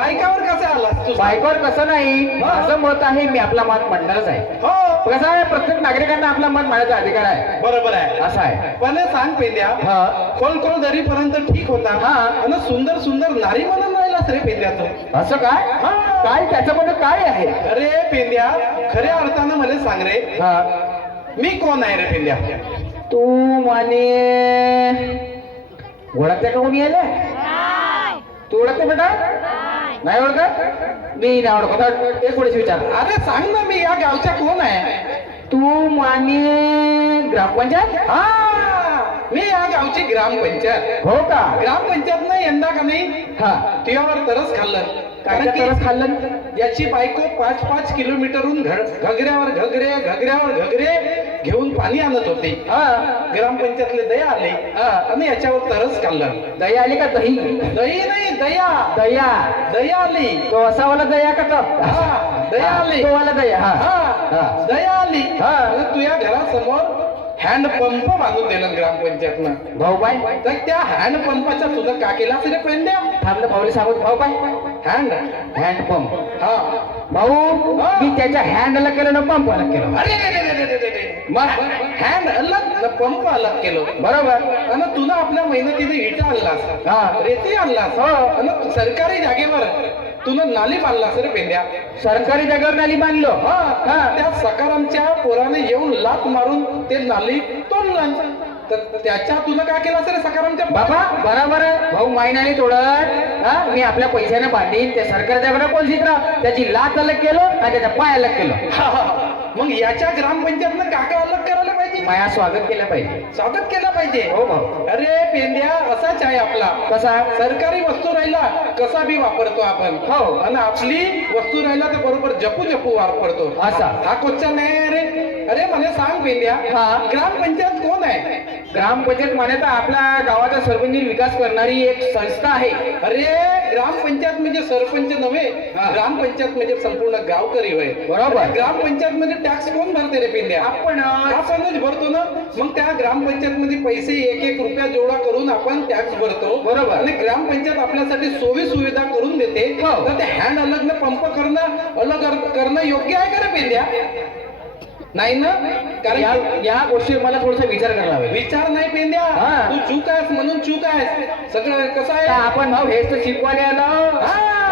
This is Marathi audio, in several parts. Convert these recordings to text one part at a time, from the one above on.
बायकावर कसा आलास तू? बायकोवर कसं नाही, माझं मत आहे, मी आपला मत म्हणणारच आहे. हो कसं आहे, प्रत्येक नागरिकांना आपला मत मांडण्याचा अधिकार आहे. बरोबर आहे. असं आहे. पण हे सांग पेंद्या, हा खोल दरीपर्यंत ठीक होता हा. आणि सुंदर सुंदर नारी म्हणून राहिलास रे पेंद्या तू. असं काय? हा. काय त्याच्यामध्ये काय आहे? अरे पेंद्या, खऱ्या अर्थानं मला सांग रे, हा मी कोण आहे रे पेंद्या? तू माने ओळखते का कोणी यायला? तू ओळखते बेटा? नाही ओळखत? मी नाही ओळखत. एक वेळेस विचार. अरे सांग ना, मी या गावच्या कोण आहे? तू माने ग्रामपंचायत? हा, मी या गावची ग्रामपंचायत. हो का? ग्रामपंचायत नाही यंदा का नाही हा तुझ्यावर तरच खाल्लं. काय कारण की तरच खाल्लं? याची बायको 5-5 किलोमीटरहून घगऱ्यावर घगरे घेऊन पाणी आणत होती. हा ग्रामपंचायतले दया आले हा. आणि याच्यावर तरच खाल्लं. दया आली का? दही दही नाही, दया दया. दया आली. तो असा वाला दया का? तो हा, दया आली. तो वाला दया. हा हा, दया आली. हा. आणि तुझ्या घरासमोर हँड पंप बांधून दिलं ग्रामपंचायतनं. भाऊ बाय तर त्या हँड पंपाचा तुझं का केलास रे पेंड्या? थांबलं भाऊले सांगू. भाऊ बाय हँड हँड पंप. हा. भाऊ हा. मी त्याच्या हँडला केलं ना पंपला केलं. अरे मग हँड अलग पंप अलग केलो. बरोबर. आणि तुला आपल्या मेहनतीने इटा आणलास, हा. रेती आणलास. हो. आणि सरकारी जागेवर तुला नाली बांधलास रे पेंड्या. सरकारी जागेवर नाली बांधलो. हा. हा. त्या सकारामच्या पोराने येऊन लात मारून ते नाली तोडलं. तर त्याच्या तुला काय केलं रे सकारामच्या बाबा बरोबर आहे. भाऊ मायनाने तोडत. हा मी आपल्या पैशाने बांधीन. ते सरकारी जागेवर कोण शिकला? त्याची लात अलग केलो आणि त्याचा पाय अलग केलो. मग याच्या ग्रामपंचायतनं काका अलग करायला पाहिजे, माया स्वागत केलं पाहिजे. स्वागत केलं पाहिजे. हो भाऊ. अरे पेंड्या, असाच आहे आपला. कसा? सरकारी वस्तू राहिला कसा बी वापरतो आपण. हो. आणि आपली वस्तू राहिला तर बरोबर जपू वापरतो. असा. हा कोच्चा नाही अरे. अरे मला सांग पेंड्या, हा. ग्रामपंचायत कोण आहे? ग्रामपंचायत मान्यता आपल्या गावाचा सर्वांगीण विकास करणारी एक संस्था आहे. अरे ग्रामपंचायत म्हणजे सरपंच नव्हे, हा. ग्रामपंचायत म्हणजे संपूर्ण गावकरी होय. बरोबर. ग्रामपंचायत मध्ये टॅक्स कोण भरते रे पेंड्या? आपणच भरतो ना. मग त्या ग्रामपंचायत मध्ये पैसे 1-1 रुपया जोडा करून आपण टॅक्स भरतो. बरोबर. आणि ग्रामपंचायत आपल्यासाठी सोयी सुविधा करून देते. हो. तर ते हँड अलग पंप करणं योग्य आहे का रे पेंड्या? नाही ना. कारण या गोष्टीवर मला थोडासा विचार करायला हवा. विचार नाही पेंड्या, हा. तू चूक आहेस म्हणून चूक आहेस. सगळं कसं आहे, आपण भाऊ हेच तर शिकवायला आलो.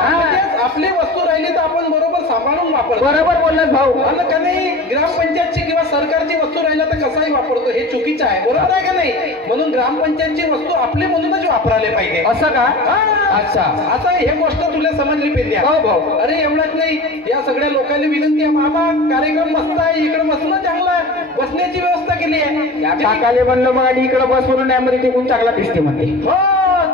म्हणजे आपली वस्तू राहिली तर आपण बरोबर सांभाळून वापरतो. बरोबर बोललात भाऊ. आणि का नाही ग्रामपंचायतची किंवा सरकारची वस्तू राहिला तर कसाही वापरतो, हे चुकीचं आहे. बरोबर आहे का नाही? म्हणून ग्रामपंचायतची वस्तू आपली म्हणूनच वापरायला पाहिजे. असं का? अच्छा. आता हे गोष्ट तुला समजली पेंड्या? हो भाऊ. अरे एवढंच नाही, या सगळ्या लोकांनी विनंती आहे, मामा कार्यक्रम मस्त आहे, इकडे बसणं चांगलं आहे, बसण्याची व्यवस्था केली आहे. या काकाले म्हणलं मग आणि इकडे बस म्हणून यामध्ये तिकडून चांगला दिसते म्हणते. हो,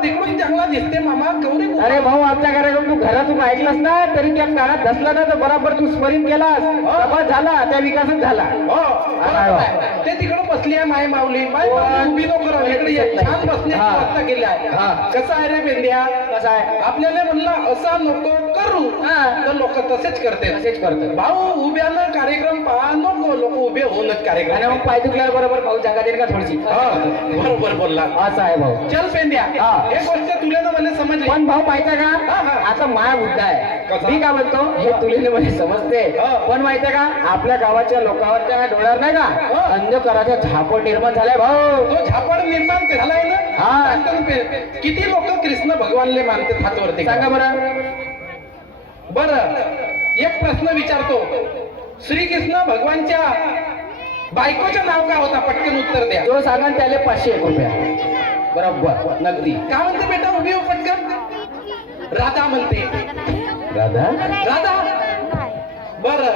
तिकडून चांगला दिसते मामा. गौरी अरे भाऊ आमच्या घराकडून तू घरातून ऐकलास ना, तरी त्या काळात धसला ना तर बरोबर तू स्मरण केलास. बस झाला, त्या विकासच झाला. हो, बरोबर आहे. ते तिकडे बसली आहे माय माऊली. माय माऊली उभी नको राहू, इकडे ये. छान बसण्याची हा. व्यवस्था केली आहे. हा. कसं आहे रे पेंड्या? कसं आहे? आपल्याला म्हणलं असा नको करू, हा. तर लोक तसेच करते. तसेच करतात. भाऊ उभ्यानं कार्यक्रम पहा नको, लोक उभे होऊनच कार्यक्रम. आणि मग पाय दुखल्यावर बरोबर भाऊ जागा देईल का थोडीशी? हा, बरोबर बोलला. असं आहे भाऊ. चल पेंड्या, हा. हे गोष्ट तुला ना मला समजली. पण भाऊ माहितीये हा, का, हा. आता माया मुद्दा आहे. कसा? मी काय म्हणतो, हे तुला मला समजते. हा. पण माहितीये का, आपल्या गावाच्या लोकांवरच्या डोळ्यावर नाही हा. का अंधकाराचा झापड निर्माण झालाय भाऊ. तो झापड निर्माण झालाय ना. हा. किती लोक कृष्ण भगवानले मानते हातवरती? सांगा बरं. बरं, एक प्रश्न विचारतो. श्रीकृष्ण भगवानच्या बायकोचं नाव काय होता? पटकन उत्तर द्या. जो सांगा त्याला 501 रुपया. बरोबर, नगदी. काय म्हणते बेटा? उभी हो पटकन. राधा म्हणते. राधा. राधा. बरं,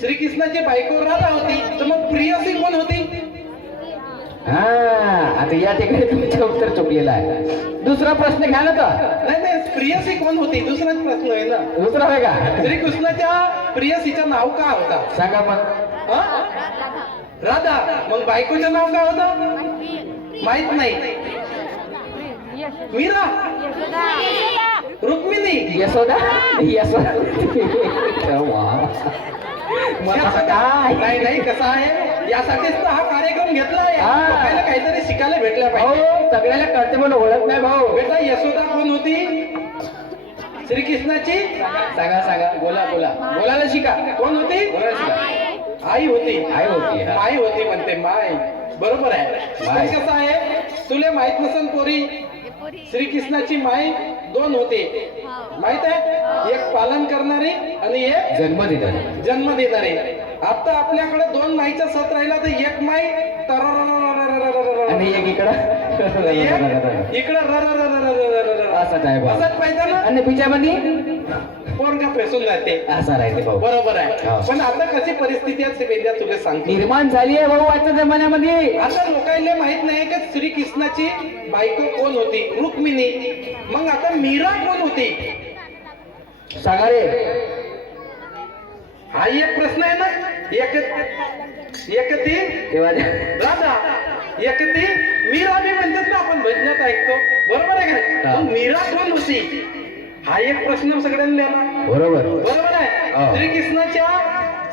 श्रीकृष्णाची बायको राधा होती, तर मग प्रियसी कोण होती? हा, आता या ठिकाणी तुमचं उत्तर चुकलेलं आहे. दुसरा प्रश्न घ्या ना तर. नाही, प्रियसी कोण होती? दुसराच प्रश्न आहे ना. दुसरा आहे का? श्रीकृष्णाच्या प्रियसीचं नाव काय होता? सांगा पण. हा? राधा. मग बायकोचं नाव काय होतं? माहित नाही. मीरा. रुक्मिणी. यशोदा. यशोदा. काय नाही कसं आहे, यासाठीच तर हा कार्यक्रम घेतला आहे. हा. लोकांना काहीतरी शिकायला भेटलं भाऊ पाहिजे. सगळ्याला कळते म्हणून ओळख नाही भाऊ. बेटा यशोदा कोण होती? श्रीकृष्णाची सांगा सांगा, बोला बोला, बोलायला शिका. कोण होती? बोलायला शिका. आई होती. आई होती, हा. माई होती म्हणते, माय. बरोबर आहे. माय. पण कसं आहे, तुले माहित नसेल पोरी, श्रीकृष्णाची माय दोन होते. माहित आहे? एक पालन करणारी आणि एक जन्म देतात. जन्म देणारी. आता आपल्याकडे दोन माईचा सत राहिला तर एक माई आणि एक इकडं इकडं असंच आहे बा. असंच पाहिजे ना. आणि पिच्यामध्ये पोरगा फेसून जाते. असा राहते भाऊ. बरोबर आहे. हा. पण आता कशी परिस्थिती आहे वेद्या तुला सांगतो. निर्माण झाली आहे भाऊ आजच्या जमान्यामध्ये. आता लोकांना माहित नाही की श्रीकृष्णाची बायको कोण होती? रुक्मिणी. मग आता मीरा कोण होती? सांगा रे. हा एक प्रश्न आहे ना. एक ती तेव्हा राधा, एक ती मीरा बी म्हणतात ना, आपण भजनात ऐकतो. बरोबर आहे का? हा. मग मीरा कोण होती? हा एक प्रश्न सगळ्यांना आला. बरोबर. बरोबर आहे. हा.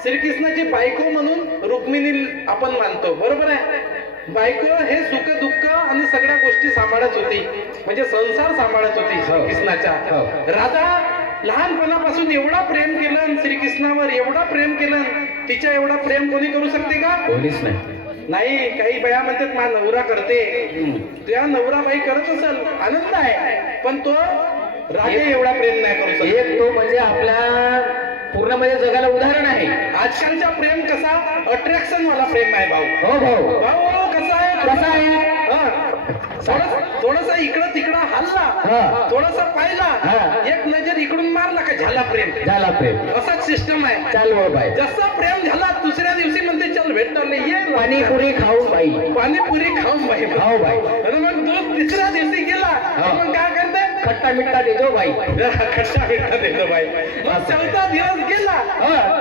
श्रीकृष्णाची बायको म्हणून रुक्मिणी आपण मानतो. बरोबर आहे. बायको हे सुख दुःख आणि सगळ्या गोष्टी सांभाळत होती, म्हणजे संसार सांभाळत होती श्रीकृष्णाच्या. हो. राधा लहानपणापासून एवढा प्रेम केलं आणि श्रीकृष्णावर एवढा प्रेम केलं, तिच्या एवढा प्रेम कोणी करू शकते का? कोणीच नाही. नाही. काही बाया म्हणतात मा नवरा करते. त्या नवरा बाई करत असेल, आनंद आहे, पण तो राधे एवढा प्रेम नाही करू शकत. एक तो म्हणजे आपल्या पूर्णमध्ये जगाला उदाहरण आहे. आजकालचा प्रेम कसा अट्रॅक्शन वाला प्रेम आहे भाऊ. हो भाऊ. भाऊ कसा आहे? कसा आहे? थोडस इकडं तिकडं हल्ला, हा. थोडस पाहिला, हा. एक नजर इकडून मारला का झाला प्रेम. झाला प्रेम. असाच सिस्टम आहे. चाल हो बाई. जसा प्रेम झाला दुसऱ्या दिवशी म्हणते चल भेटणार ये पाणीपुरी खाऊ बाई. पाणीपुरी खाऊन बाई. खाऊ बाई. आणि मग तो तिसऱ्या दिवशी गेला, मग काय करते? खट्टा मिठ्ठा देतो बाई. खट्टा मिठ्ठा देतो बाई. मग चौथा दिवस गेला,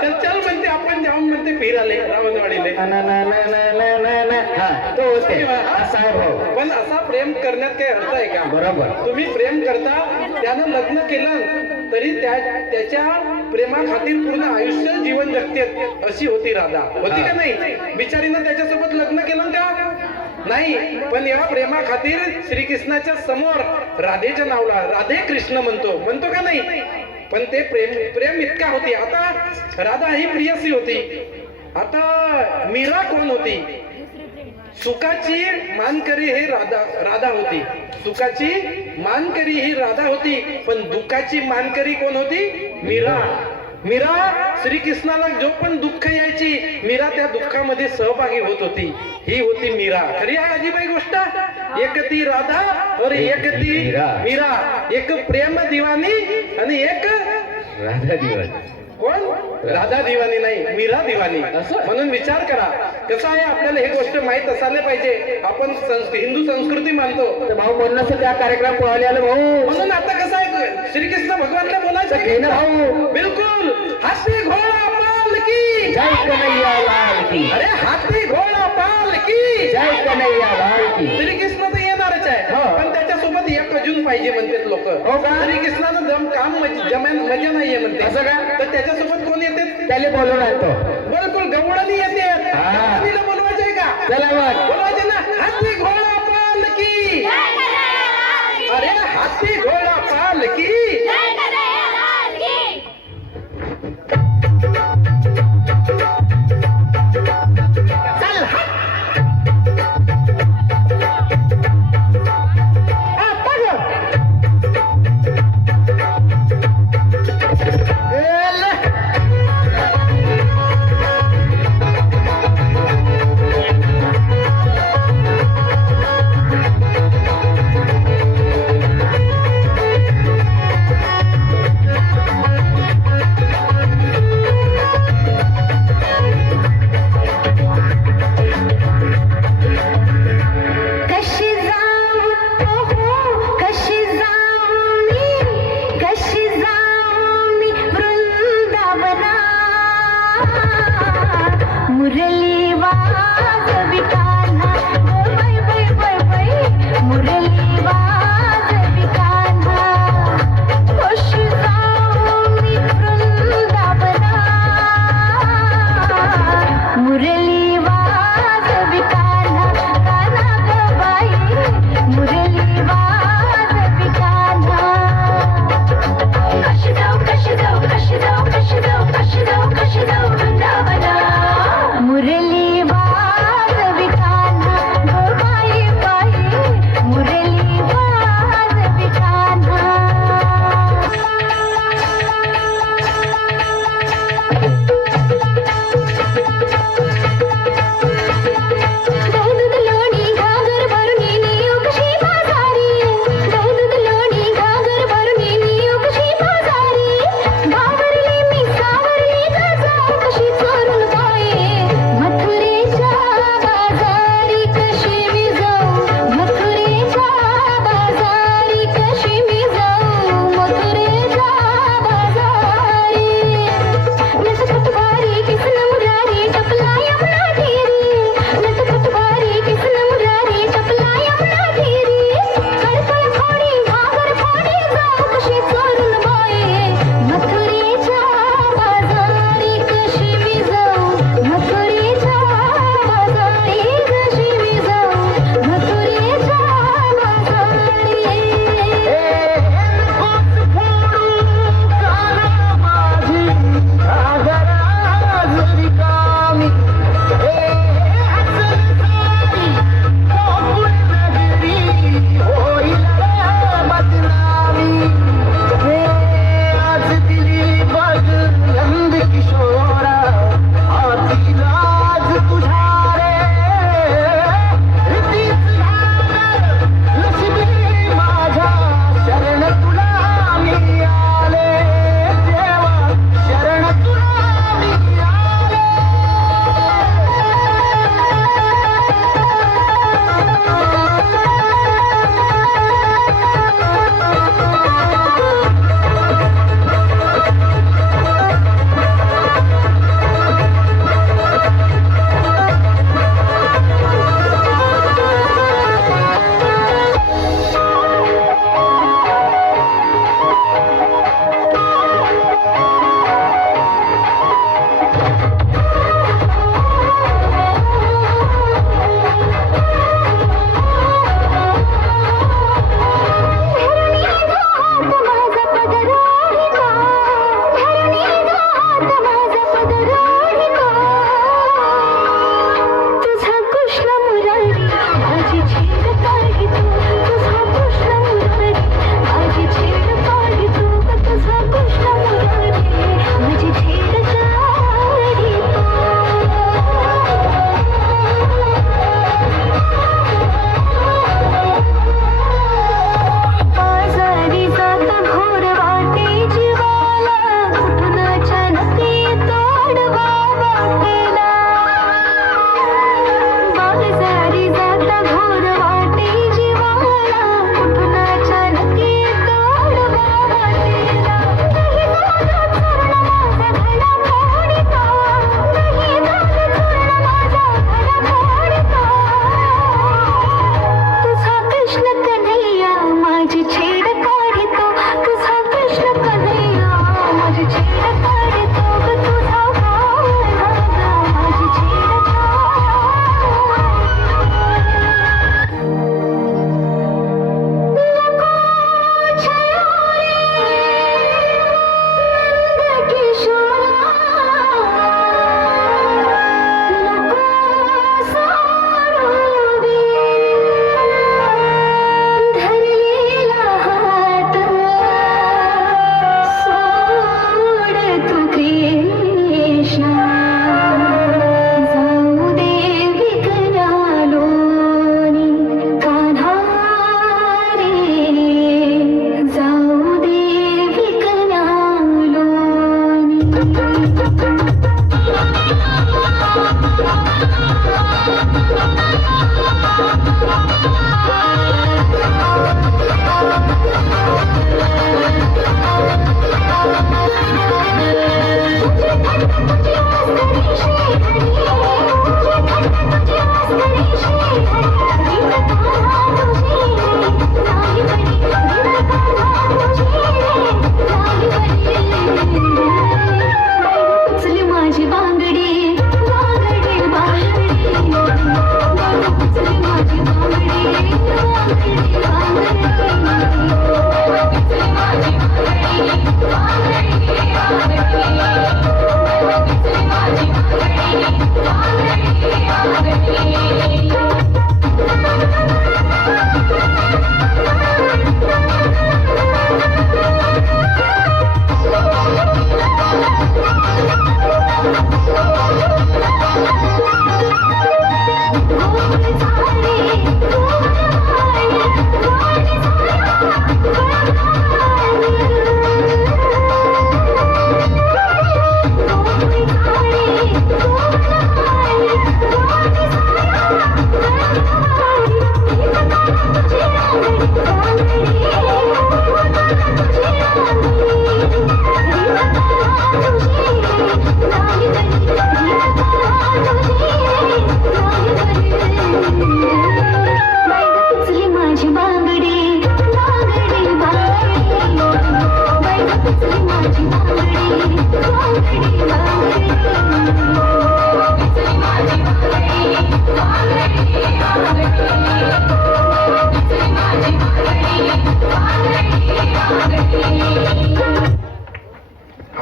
तर चल म्हणते आपण जाऊन म्हणते फिराले रावणवाडीले. हा, तो होते. असा आहे भाऊ. पण असा प्रेम करण्यात काही अर्थ आहे का? बरोबर. तुम्ही प्रेम करता, त्यानं लग्न केलं तरी त्याच्या प्रेमाखातीर पूर्ण आयुष्य जीवन जगते, अशी होती राधा. होती का नाही? बिचारीनं त्याच्यासोबत लग्न केलं का? नाही. पण या प्रेमाखातीर श्रीकृष्णाच्या समोर राधेच्या नावला राधे कृष्ण म्हणतो का नाही? पण ते प्रेम इतका होती. आता राधा ही प्रियसी होती. आता मीरा कोण होती? सुखाची मानकरी हे राधा होती. सुखाची मानकरी ही राधा होती, पण दुःखाची मानकरी कोण होती? मीरा. श्रीकृष्णाला जो पण दुःख यायची, मीरा त्या दुःखामध्ये सहभागी होत होती. ही होती मीरा. खरी आहे अजिबाई गोष्ट. एक ती राधा और एक ती मीरा. एक प्रेम दिवानी आणि एक राधा दिवाणी. कोण? राधा दिवानी नाही, मीरा दिवानी. म्हणून विचार करा. कसं आहे, आपल्याला हे गोष्ट माहित असायला पाहिजे. आपण हिंदू संस्कृती मानतो. तर भाऊ म्हणूनच त्या कार्यक्रम पळवले आलं भाऊ. म्हणून आता कसं आहे, श्रीकृष्ण भगवानला बोलायचं ना भाऊ. बिलकुल. हाती घोडा पालकी जय कन्हैया लाल की. अरे हाती घोडा पालकी जय कन्हैया लाल की. श्रीकृष्ण तर येणारच आहे, पण त्याच्यासोबत एक अजून पाहिजे म्हणतात लोक. हो का? श्रीकृष्णाचं काम मजा नाहीये म्हणते. असं का? तर त्याच्यासोबत कोण येते? त्याला बोलवून आणतो. बिलकुल गवळणी येते. हा. तिला बोलवायचंय का? चला मग. बोलवायचे ना. हाती घोडा पालकी. अरे हाती घोडा पालकी. चल हात.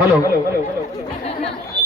हॅलो